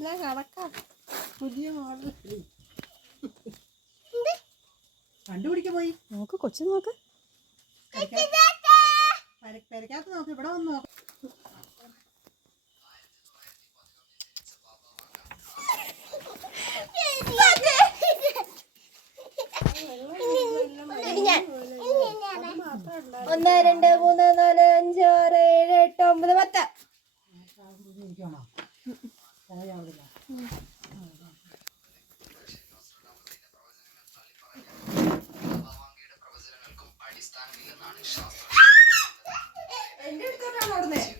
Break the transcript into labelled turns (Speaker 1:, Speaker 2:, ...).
Speaker 1: ഇതെല്ലാം കണക്കാ. പുതിയ മോഡൽ
Speaker 2: കണ്ടുപിടിക്കാൻ പോയി.
Speaker 3: നോക്ക് കൊച്ചു നോക്ക്.
Speaker 2: പെരക്കാത്ത നോക്ക് ഇവിടെ വന്ന് നോക്ക്.
Speaker 1: ഒന്ന് രണ്ട് മൂന്ന്
Speaker 4: നാല് അഞ്ച്
Speaker 3: ആറ് ഏഴ് എട്ട് ഒമ്പത്
Speaker 4: പത്ത്.
Speaker 1: torneio.